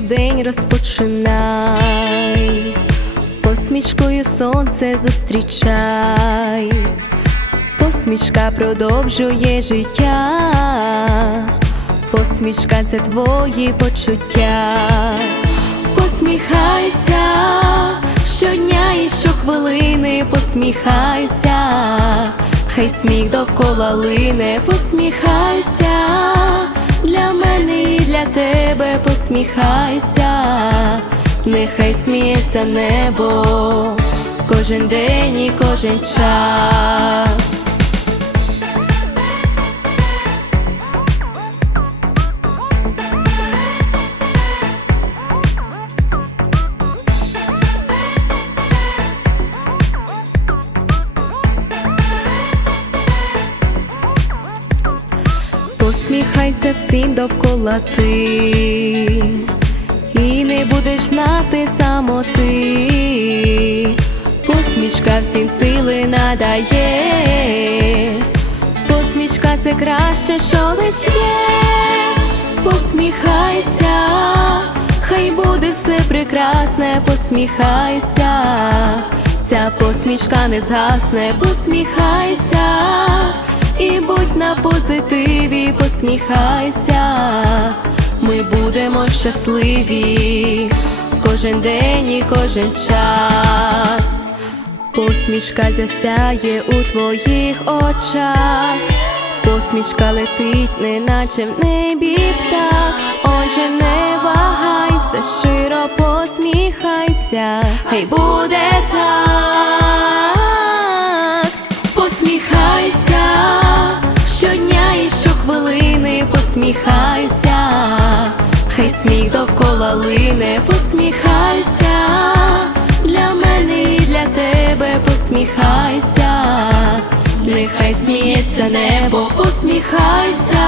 день розпочинай, посмішкою сонце зустрічай, посмішка продовжує життя, посмішка це твої почуття, посміхайся щодня і щохвилини. Посміхайся, хай сміх довкола лине, посміхайся, посміхайся, нехай сміється небо кожен день і кожен час. Посміхайся всім довкола ти, і не будеш знати самоти. Посмішка всім сили надає, посмішка це краще, що лиш є. Посміхайся, хай буде все прекрасне, посміхайся, ця посмішка не згасне, посміхайся. І будь на позитиві, посміхайся, ми будемо щасливі кожен день і кожен час. Посмішка засяє у твоїх очах, посмішка летить, неначе в небі птах. Отже, не вагайся, щиро посміхайся, хай буде щохвилини посміхайся, хай сміх довкола лине, посміхайся, для мене і для тебе посміхайся, нехай сміється небо, посміхайся,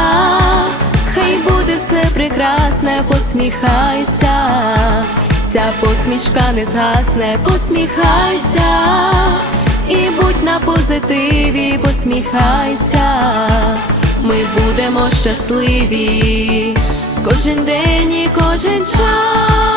хай буде все прекрасне, посміхайся, ця посмішка не згасне, посміхайся. І будь на позитиві, посміхайся, щасливі кожен день і кожен час.